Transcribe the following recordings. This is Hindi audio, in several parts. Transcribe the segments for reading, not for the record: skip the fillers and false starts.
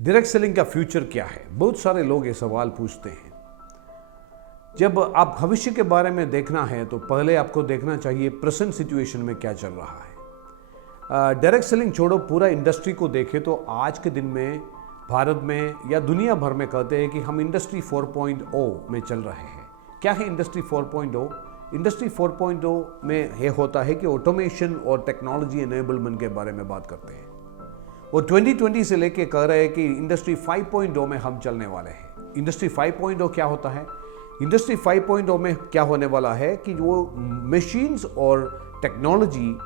डायरेक्ट सेलिंग का फ्यूचर क्या है? बहुत सारे लोग ये सवाल पूछते हैं। जब आप भविष्य के बारे में देखना है तो पहले आपको देखना चाहिए प्रेजेंट सिचुएशन में क्या चल रहा है। डायरेक्ट सेलिंग छोड़ो, पूरा इंडस्ट्री को देखें तो आज के दिन में भारत में या दुनिया भर में कहते हैं कि हम इंडस्ट्री 4.0 में चल रहे हैं। क्या है इंडस्ट्री 4.0? इंडस्ट्री 4.0 में यह होता है कि ऑटोमेशन और टेक्नोलॉजी एनेबलमेंट के बारे में बात करते हैं। और 2020 से लेके कह रहे हैं कि इंडस्ट्री 5.0 में हम चलने वाले हैं। इंडस्ट्री 5.0 क्या होता है? इंडस्ट्री 5.0 में क्या होने वाला है कि वो मशीन्स और टेक्नोलॉजी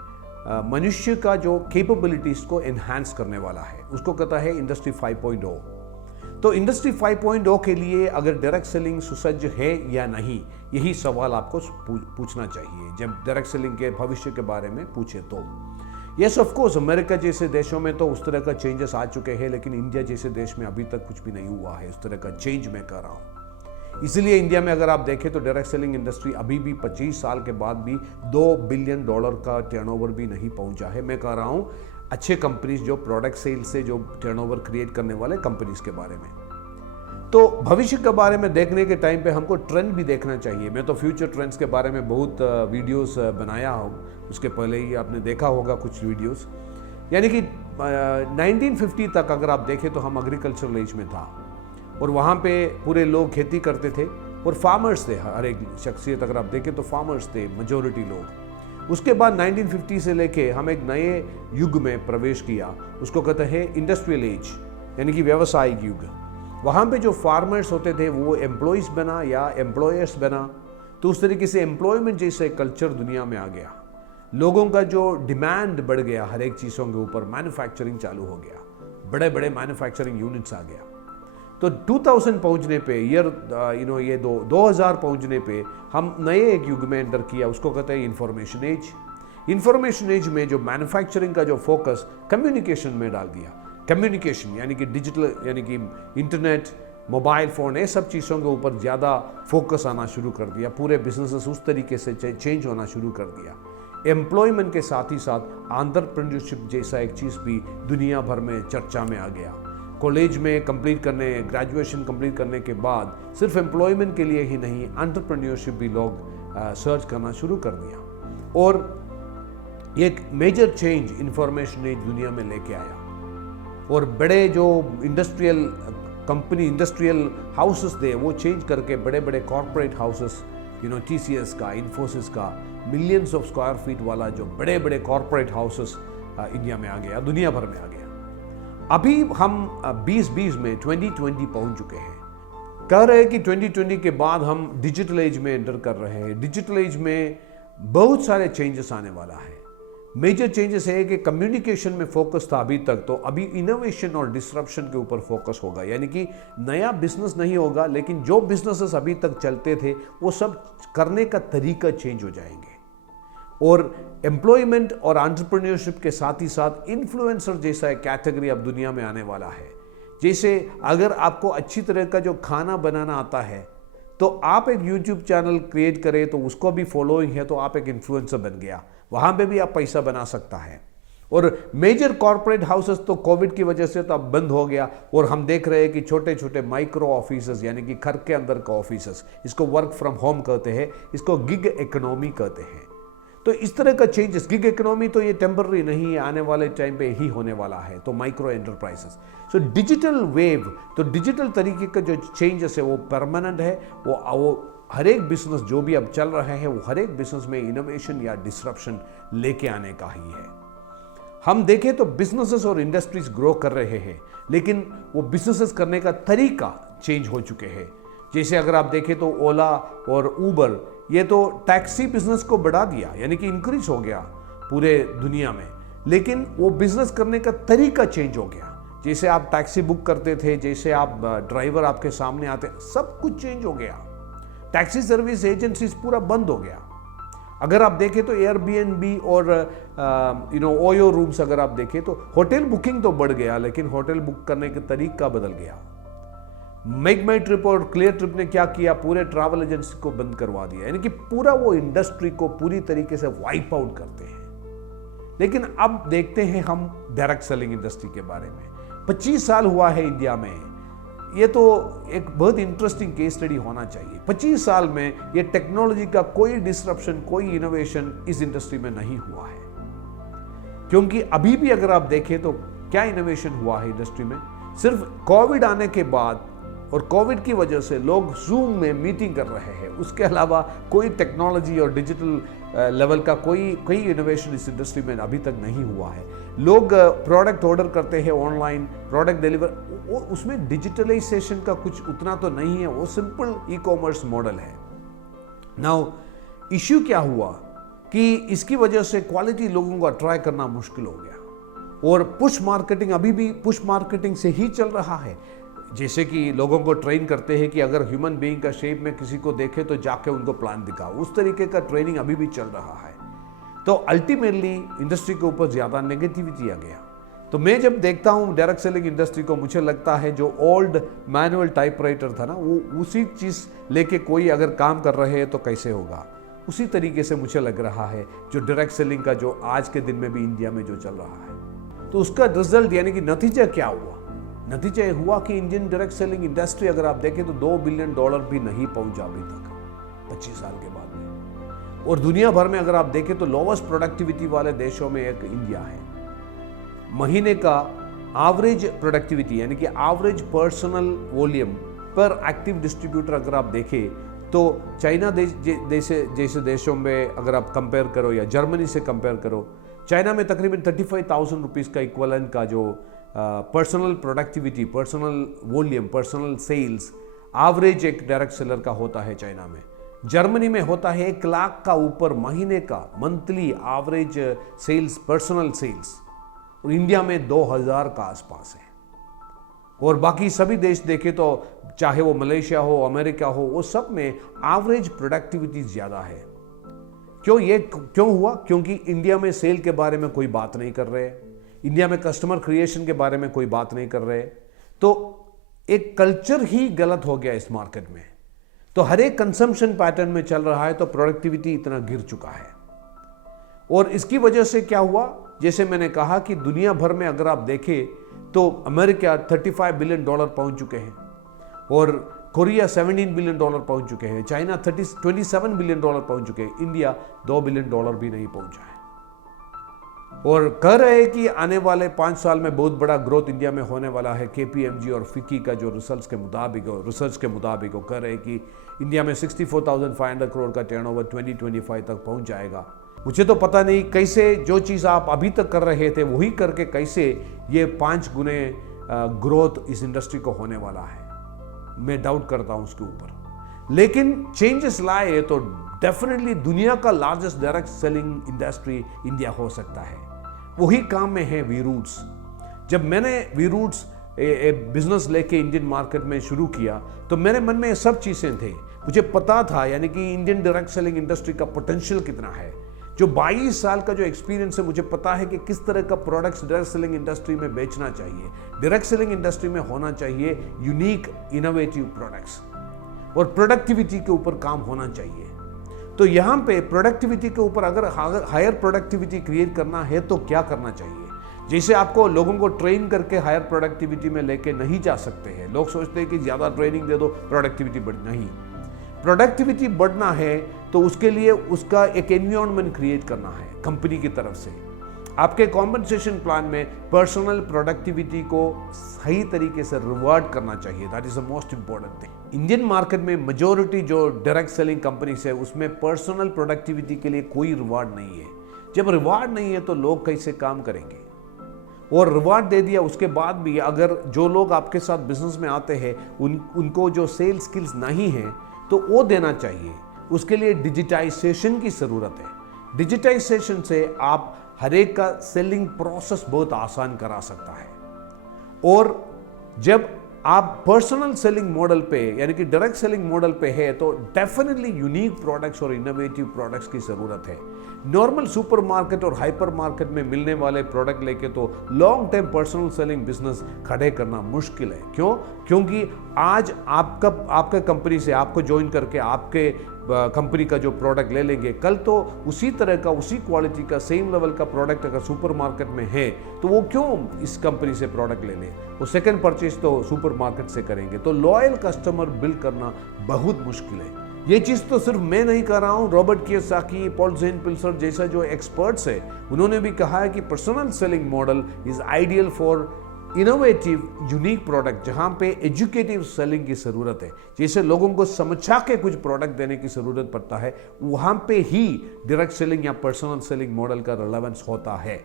मनुष्य का जो कैपेबिलिटीज को एनहांस करने वाला है, उसको कहता है इंडस्ट्री 5.0। तो इंडस्ट्री 5.0 के लिए अगर डायरेक्ट सेलिंग सुसज्ज है या नहीं, यही सवाल आपको पूछना चाहिए जब डायरेक्ट सेलिंग के भविष्य के बारे में पूछे तो। यस, ऑफ कोर्स, अमेरिका जैसे देशों में तो उस तरह का चेंजेस आ चुके हैं, लेकिन इंडिया जैसे देश में अभी तक कुछ भी नहीं हुआ है उस तरह का चेंज मैं कर रहा हूँ। इसलिए इंडिया में अगर आप देखें तो डायरेक्ट सेलिंग इंडस्ट्री अभी भी 25 साल के बाद भी $2 बिलियन का टर्नओवर भी नहीं पहुंचा है। मैं कह रहा हूँ अच्छे कंपनीज जो प्रोडक्ट सेल्स से जो टर्नओवर क्रिएट करने वाले कंपनीज के बारे में। तो भविष्य के बारे में देखने के टाइम पे हमको ट्रेंड भी देखना चाहिए। मैं तो फ्यूचर ट्रेंड्स के बारे में बहुत वीडियोस बनाया हूँ, उसके पहले ही आपने देखा होगा कुछ वीडियोस। यानी कि 1950 तक अगर आप देखें तो हम एग्रीकल्चरल एज में था और वहाँ पे पूरे लोग खेती करते थे और फार्मर्स थे। हर एक शख्सियत अगर आप देखें तो फार्मर्स थे मेजॉरिटी लोग। उसके बाद 1950 से लेके हम एक नए युग में प्रवेश किया, उसको कहते हैं इंडस्ट्रियल एज, यानी कि व्यावसायिक युग। वहाँ पे जो फार्मर्स होते थे वो एम्प्लॉयज़ बना या एम्प्लॉयर्स बना, तो उस तरीके से एम्प्लॉयमेंट जैसे कल्चर दुनिया में आ गया। लोगों का जो डिमांड बढ़ गया हर एक चीज़ों के ऊपर, मैन्युफैक्चरिंग चालू हो गया, बड़े बड़े मैन्युफैक्चरिंग यूनिट्स आ गया। तो 2000 पहुंचने पे ये 2000 पहुंचने पे हम नए एक युग में एंटर किया, उसको कहते हैं इंफॉर्मेशन एज। इंफॉर्मेशन एज में जो मैन्युफैक्चरिंग का जो फोकस कम्युनिकेशन में डाल दिया। कम्युनिकेशन यानी कि डिजिटल, यानी कि इंटरनेट, मोबाइल फ़ोन, ये सब चीज़ों के ऊपर ज़्यादा फोकस आना शुरू कर दिया। पूरे बिजनेसेस उस तरीके से चेंज होना शुरू कर दिया। एम्प्लॉयमेंट के साथ ही साथ एंटरप्रेन्योरशिप जैसा एक चीज़ भी दुनिया भर में चर्चा में आ गया। कॉलेज में ग्रेजुएशन कंप्लीट करने के बाद सिर्फ एम्प्लॉयमेंट के लिए ही नहीं, एंटरप्रेन्योरशिप भी लोग सर्च करना शुरू कर दिया। और एक मेजर चेंज इंफॉर्मेशन एज दुनिया में लेके आया। और बड़े जो इंडस्ट्रियल कंपनी, इंडस्ट्रियल हाउसेस थे, वो चेंज करके बड़े बड़े कॉर्पोरेट हाउसेस, TCS का, इन्फोसिस का, मिलियंस ऑफ स्क्वायर फीट वाला जो बड़े बड़े कॉर्पोरेट हाउसेस इंडिया में आ गया, दुनिया भर में आ गया। अभी हम 2020 में 2020 पहुंच चुके हैं। कह रहे हैं कि 2020 के बाद हम डिजिटल एज में एंटर कर रहे हैं। डिजिटल एज में बहुत सारे चेंजेस आने वाला है। मेजर चेंजेस है कि कम्युनिकेशन में फोकस था अभी तक, तो अभी इनोवेशन और डिस्रप्शन के ऊपर फोकस होगा। यानी कि नया बिजनेस नहीं होगा, लेकिन जो बिजनेसेस अभी तक चलते थे वो सब करने का तरीका चेंज हो जाएंगे। और एम्प्लॉयमेंट और एंटरप्रेन्योरशिप के साथ ही साथ इन्फ्लुएंसर जैसा एक कैटेगरी अब दुनिया में आने वाला है। जैसे अगर आपको अच्छी तरह का जो खाना बनाना आता है तो आप एक यूट्यूब चैनल क्रिएट करें तो उसको भी फॉलोइंग है, तो आप एक इन्फ्लुएंसर बन गया, वहाँ पे भी आप पैसा बना सकता है। और मेजर कॉर्पोरेट हाउसेस तो कोविड की वजह से तो अब बंद हो गया, और हम देख रहे हैं कि छोटे छोटे माइक्रो ऑफिसेस, यानी कि घर के अंदर का ऑफिसेस, इसको वर्क फ्रॉम होम कहते हैं, इसको गिग इकोनॉमी कहते हैं। तो इस तरह का चेंजेस, गिग इकोनॉमी तो ये टेम्पररी नहीं है, आने वाले टाइम पे ही होने वाला है। तो micro enterprises, so digital wave, तो डिजिटल तरीके का जो चेंजेस है वो परमानेंट है। वो हर एक बिजनेस जो भी अब चल रहा है वो हर एक बिजनेस में इनोवेशन या डिस्रप्शन लेके आने का ही है। हम देखें तो बिजनेसेस और इंडस्ट्रीज ग्रो कर रहे हैं, लेकिन वो बिजनेसेस करने का तरीका चेंज हो चुके हैं। जैसे अगर आप देखें तो ओला और उबर, ये तो टैक्सी बिजनेस को बढ़ा दिया, यानी कि इंक्रीज हो गया पूरे दुनिया में, लेकिन वो बिजनेस करने का तरीका चेंज हो गया। जैसे आप टैक्सी बुक करते थे, जैसे आप ड्राइवर आपके सामने आते, सब कुछ चेंज हो गया। टैक्सी सर्विस एजेंसीज पूरा बंद हो गया। अगर आप देखें तो एयरबीएनबी और ओयो रूम्स अगर आप देखें तो होटल बुकिंग तो बढ़ गया, लेकिन होटल बुक करने का तरीका बदल गया। मेक माई ट्रिप और क्लियर ट्रिप ने क्या किया, पूरे ट्रैवल एजेंसी को बंद करवा दिया, यानी कि पूरा वो इंडस्ट्री को पूरी तरीके से वाइप आउट करते हैं। लेकिन अब देखते हैं हम डायरेक्ट सेलिंग इंडस्ट्री के बारे में। 25 साल हुआ है इंडिया में। ये तो एक बहुत इंटरेस्टिंग केस स्टडी होना चाहिए। 25 साल में ये टेक्नोलॉजी का कोई डिसरप्शन, कोई इनोवेशन इस इंडस्ट्री में नहीं हुआ है। क्योंकि अभी भी अगर आप देखें तो क्या इनोवेशन हुआ है इंडस्ट्री में? सिर्फ कोविड आने के बाद और कोविड की वजह से लोग जूम में मीटिंग कर रहे हैं, उसके अलावा कोई टेक्नोलॉजी और डिजिटल लेवल का कोई इनोवेशन इस इंडस्ट्री में अभी तक नहीं हुआ है। लोग प्रोडक्ट ऑर्डर करते हैं ऑनलाइन, प्रोडक्ट डिलीवर, उसमें डिजिटलाइजेशन का कुछ उतना तो नहीं है, वो सिंपल ई कॉमर्स मॉडल है। नाउ इश्यू क्या हुआ कि इसकी वजह से क्वालिटी लोगों को अट्रैक्ट करना मुश्किल हो गया और पुश मार्केटिंग अभी भी पुश मार्केटिंग से ही चल रहा है। जैसे कि लोगों को ट्रेन करते हैं कि अगर ह्यूमन बीइंग का शेप में किसी को देखे तो जाके उनको प्लान दिखाओ, उस तरीके का ट्रेनिंग अभी भी चल रहा है। तो अल्टीमेटली इंडस्ट्री के ऊपर ज़्यादा नेगेटिविटी आ गया। तो मैं जब देखता हूँ डायरेक्ट सेलिंग इंडस्ट्री को, मुझे लगता है जो ओल्ड मैनुअल टाइपराइटर था ना, वो उसी चीज़ लेके कोई अगर काम कर रहे हैं तो कैसे होगा, उसी तरीके से मुझे लग रहा है जो डायरेक्ट सेलिंग का जो आज के दिन में भी इंडिया में जो चल रहा है। तो उसका रिजल्ट यानी कि नतीजा क्या हुआ? नतीजा यह हुआ कि इंडियन डायरेक्ट सेलिंग इंडस्ट्री अगर आप देखें तो $2 बिलियन भी नहीं पहुंचा अभी तक 25 साल के बाद में। और दुनिया भर में अगर आप देखें तो लोवेस्ट प्रोडक्टिविटी वाले देशों में एक इंडिया है। महीने का एवरेज प्रोडक्टिविटी यानी कि एवरेज पर्सनल वॉल्यूम पर एक्टिव डिस्ट्रीब्यूटर अगर आप देखें तो चाइना जैसे देशों में अगर आप कंपेयर करो या जर्मनी से कंपेयर करो, चाइना में तकरीबन 35,000 रुपीज़ का इक्वलेंट का जो personal productivity, personal volume, personal sales average एक डायरेक्ट सेलर का होता है चाइना में। जर्मनी में होता है 1 लाख का ऊपर महीने का monthly average sales, personal sales, और इंडिया में 2000 का आसपास है। और बाकी सभी देश देखे तो चाहे वो मलेशिया हो, अमेरिका हो, वो सब में एवरेज प्रोडक्टिविटी ज़्यादा है। क्यों हुआ? क्योंकि इंडिया में सेल के बारे में कोई बात नहीं कर रहे, इंडिया में कस्टमर क्रिएशन के बारे में कोई बात नहीं कर रहे, तो एक कल्चर ही गलत हो गया इस मार्केट में। तो हर एक कंजम्पशन पैटर्न में चल रहा है तो प्रोडक्टिविटी इतना गिर चुका है। और इसकी वजह से क्या हुआ, जैसे मैंने कहा कि दुनिया भर में अगर आप देखें तो अमेरिका $35 बिलियन पहुंच चुके हैं और कोरिया $17 बिलियन पहुंच चुके हैं, चाइना 27 बिलियन पहुंच चुके हैं, इंडिया $2 बिलियन भी नहीं पहुंचा है। और कह रहे हैं कि आने वाले 5 साल में बहुत बड़ा ग्रोथ इंडिया में होने वाला है। KPMG और फिकी का जो रिसर्च के मुताबिक कह रहे हैं कि इंडिया में 64,500 करोड़ का टर्नओवर 2025 तक पहुंच जाएगा। मुझे तो पता नहीं कैसे जो चीज़ आप अभी तक कर रहे थे वही करके कैसे ये 5 गुने ग्रोथ इस इंडस्ट्री को होने वाला है, मैं डाउट करता हूं उसके ऊपर। लेकिन चेंजेस लाए तो डेफिनेटली दुनिया का largest direct selling industry India हो सकता है। वही काम में है वी रूट्स। जब मैंने वी रूट्स बिजनेस लेके इंडियन मार्केट में शुरू किया तो मेरे मन में ये सब चीज़ें थे, मुझे पता था यानी कि इंडियन डायरेक्ट सेलिंग इंडस्ट्री का पोटेंशियल कितना है। जो 22 साल का जो एक्सपीरियंस है, मुझे पता है कि किस तरह का प्रोडक्ट्स डायरेक्ट सेलिंग इंडस्ट्री में बेचना चाहिए। डायरेक्ट सेलिंग इंडस्ट्री में होना चाहिए यूनिक इनोवेटिव प्रोडक्ट्स और प्रोडक्टिविटी के ऊपर काम होना चाहिए। तो यहाँ पे प्रोडक्टिविटी के ऊपर अगर हायर प्रोडक्टिविटी क्रिएट करना है तो क्या करना चाहिए? जैसे आपको लोगों को ट्रेन करके हायर प्रोडक्टिविटी में लेके नहीं जा सकते हैं। लोग सोचते हैं कि ज़्यादा ट्रेनिंग दे दो प्रोडक्टिविटी बढ़, नहीं। प्रोडक्टिविटी बढ़ना है तो उसके लिए उसका एक एनवायरनमेंट क्रिएट करना है कंपनी की तरफ से। आपके कॉम्पनसेशन प्लान में पर्सनल प्रोडक्टिविटी को सही तरीके से रिवार्ड करना चाहिए। That is the most important thing. Indian market में मेजॉरिटी जो डायरेक्ट सेलिंग कंपनीज है उसमें पर्सनल प्रोडक्टिविटी के लिए कोई रिवार्ड नहीं है। जब रिवार्ड नहीं है तो लोग कैसे काम करेंगे? और रिवार्ड दे दिया उसके बाद भी अगर जो लोग आपके साथ बिजनेस में आते हैं उनको जो सेल स्किल्स नहीं है तो वो देना चाहिए। उसके लिए डिजिटाइजेशन की ज़रूरत है। डिजिटाइजेशन से आप हर एक का सेलिंग प्रोसेस बहुत आसान करा सकता है। और जब आप पर्सनल सेलिंग मॉडल पे यानी कि डायरेक्ट सेलिंग मॉडल पे है तो डेफिनेटली यूनिक प्रोडक्ट्स और इनोवेटिव प्रोडक्ट्स की ज़रूरत है। नॉर्मल सुपरमार्केट और हाइपर मार्केट में मिलने वाले प्रोडक्ट लेके तो long term personal selling business खड़े करना मुश्किल है। क्यों? क्योंकि आज आपका कंपनी से आपको ज्वाइन करके आपके कंपनी का जो प्रोडक्ट ले लेंगे, कल तो उसी तरह का, उसी क्वालिटी का, सेम लेवल का प्रोडक्ट अगर सुपरमार्केट में है तो वो क्यों इस कंपनी से प्रोडक्ट ले ले, वो सेकंड परचेज तो सुपरमार्केट से करेंगे। तो लॉयल कस्टमर बिल्ड करना बहुत मुश्किल है। ये चीज़ तो सिर्फ मैं नहीं कर रहा हूँ, रॉबर्ट कियोसाकी, पॉल ज़ेन-पिल्सर जैसा जो एक्सपर्ट्स है उन्होंने भी कहा है कि personal selling model is ideal for innovative unique product, जहां पे एजुकेटिव सेलिंग की ज़रूरत है, जैसे लोगों को समझा के कुछ प्रोडक्ट देने की ज़रूरत पड़ता है, वहां पे ही डायरेक्ट सेलिंग या पर्सनल सेलिंग मॉडल का रिलेवेंस होता है।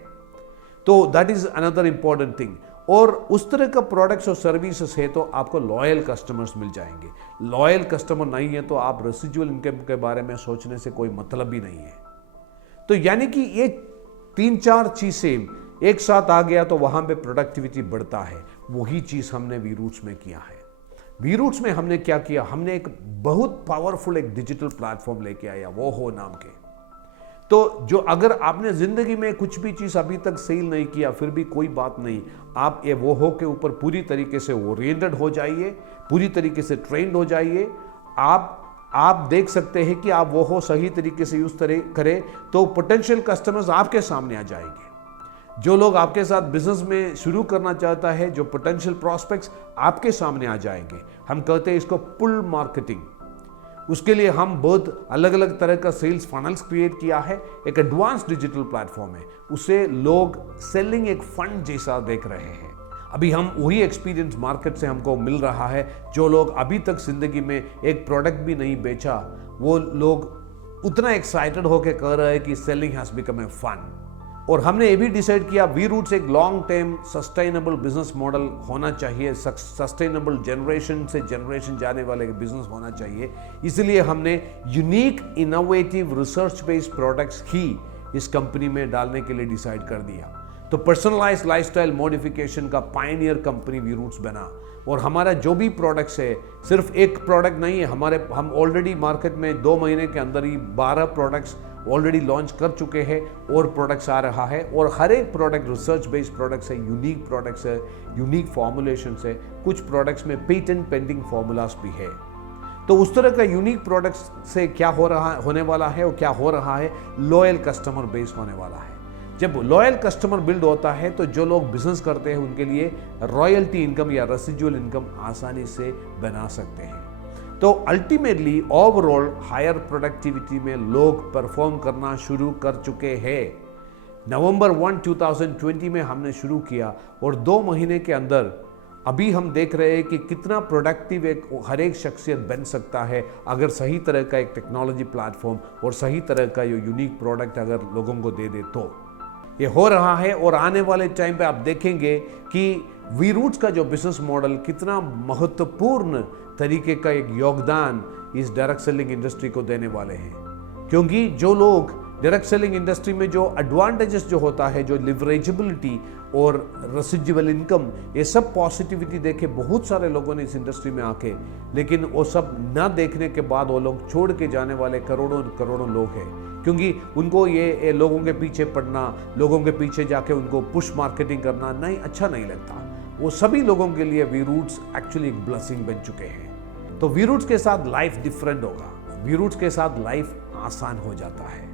तो that is another important thing. और उस तरह का प्रोडक्ट्स और सर्विसेज है तो आपको लॉयल कस्टमर्स मिल जाएंगे। लॉयल कस्टमर नहीं है तो आप रेसिजुअल इनकम के बारे में सोचने से कोई मतलब ही नहीं है। तो यानी कि ये 3-4 चीजें एक साथ आ गया तो वहां पे प्रोडक्टिविटी बढ़ता है। वही चीज हमने वी-रूट्स में किया है। वी-रूट्स में हमने क्या किया, हमने एक बहुत पावरफुल एक डिजिटल प्लेटफॉर्म लेके आया, वो नाम के। तो जो अगर आपने जिंदगी में कुछ भी चीज अभी तक सेल नहीं किया फिर भी कोई बात नहीं, आप ये वो के ऊपर पूरी तरीके से ओरिएंटेड हो जाइए, पूरी तरीके से ट्रेंड हो जाइए। आप देख सकते हैं कि आप वो सही तरीके से यूज करें तो पोटेंशियल कस्टमर्स आपके सामने आ जाएंगे। जो लोग आपके साथ बिजनेस में शुरू करना चाहता है, जो पोटेंशियल प्रॉस्पेक्ट्स आपके सामने आ जाएंगे। हम कहते हैं इसको पुल मार्केटिंग। उसके लिए हम बहुत अलग अलग तरह का सेल्स फनल्स क्रिएट किया है। एक एडवांस डिजिटल प्लेटफॉर्म है, उसे लोग सेलिंग एक फंड जैसा देख रहे हैं। अभी हम वही एक्सपीरियंस मार्केट से हमको मिल रहा है। जो लोग अभी तक जिंदगी में एक प्रोडक्ट भी नहीं बेचा, वो लोग उतना एक्साइटेड होकर कह रहे हैं कि selling has become a fun. और हमने ये भी डिसाइड किया वी-रूट्स एक long term sustainable business model होना चाहिए, सस्टेनेबल जनरेशन से जनरेशन जाने वाले बिजनेस होना चाहिए। इसलिए हमने unique innovative research based products ही इस कंपनी में डालने के लिए डिसाइड कर दिया। तो पर्सनलाइज्ड लाइफस्टाइल मॉडिफिकेशन का पायनियर कंपनी वी-रूट्स बना। और हमारा जो भी प्रोडक्ट्स है, सिर्फ एक प्रोडक्ट नहीं है, हम ऑलरेडी मार्केट में 2 महीने के अंदर ही 12 प्रोडक्ट्स ऑलरेडी लॉन्च कर चुके हैं और प्रोडक्ट्स आ रहा है। और हर एक प्रोडक्ट रिसर्च बेस्ड प्रोडक्ट्स है, यूनिक प्रोडक्ट्स है, यूनिक फॉर्मुलेशंस है। कुछ प्रोडक्ट्स में पेटेंट पेंडिंग फॉर्मूलास भी है। तो उस तरह का यूनिक प्रोडक्ट्स से क्या होने वाला है और क्या हो रहा है, लॉयल कस्टमर बेस होने वाला है। जब लॉयल कस्टमर बिल्ड होता है तो जो लोग बिजनेस करते हैं उनके लिए रॉयल्टी इनकम या रेसिजुअल इनकम आसानी से बना सकते हैं। तो अल्टीमेटली ओवरऑल हायर प्रोडक्टिविटी में लोग परफॉर्म करना शुरू कर चुके हैं। नवंबर 1, 2020 में हमने शुरू किया और 2 महीने के अंदर अभी हम देख रहे हैं कि कितना प्रोडक्टिव हर एक शख्सियत बन सकता है अगर सही तरह का एक टेक्नोलॉजी प्लेटफॉर्म और सही तरह का ये यूनिक प्रोडक्ट अगर लोगों को दे दे तो ये हो रहा है। और आने वाले टाइम पे आप देखेंगे कि वी-रूट्स का जो बिजनेस मॉडल कितना महत्वपूर्ण तरीके का एक योगदान इस डायरेक्ट सेलिंग इंडस्ट्री को देने वाले हैं। क्योंकि जो लोग डायरेक्ट सेलिंग इंडस्ट्री में जो एडवांटेजेस जो होता है, जो लिवरेजेबिलिटी और रेसिजुअल इनकम, ये सब पॉजिटिविटी देखे बहुत सारे लोगों ने इस इंडस्ट्री में आके, लेकिन वो सब ना देखने के बाद वो लोग छोड़ के जाने वाले करोड़ों करोड़ों लोग हैं। क्योंकि उनको ये लोगों के पीछे पड़ना, लोगों के पीछे जाके उनको पुश मार्केटिंग करना नहीं अच्छा नहीं लगता। वो सभी लोगों के लिए वी-रूट्स एक्चुअली एक ब्लेसिंग बन चुके हैं। तो वी-रूट्स के साथ लाइफ डिफरेंट होगा, वी-रूट्स के साथ लाइफ आसान हो जाता है,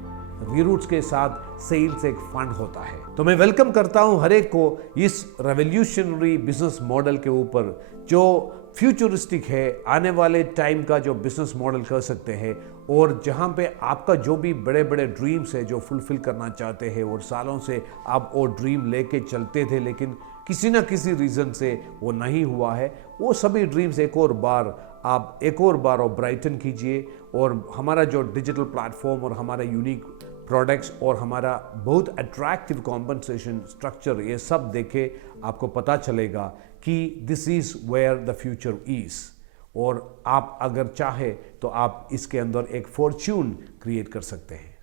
वी-रूट्स के साथ सेल्स एक फंड होता है। तो मैं वेलकम करता हूं हर एक को इस रेवोल्यूशनरी बिजनेस मॉडल के ऊपर जो फ्यूचरिस्टिक है, आने वाले टाइम का जो बिजनेस मॉडल कर सकते हैं और जहां पे आपका जो भी बड़े बड़े ड्रीम्स है जो फुलफिल करना चाहते हैं और सालों से आप वो ड्रीम लेके चलते थे लेकिन किसी ना किसी रीज़न से वो नहीं हुआ है, वो सभी ड्रीम्स एक और बार और ब्राइटन कीजिए। और हमारा जो डिजिटल प्लेटफॉर्म और हमारा यूनिक प्रोडक्ट्स और हमारा बहुत अट्रैक्टिव कॉम्पनसेशन स्ट्रक्चर, ये सब देखे आपको पता चलेगा कि this is where the future is. और आप अगर चाहे तो आप इसके अंदर एक फॉर्च्यून क्रिएट कर सकते हैं।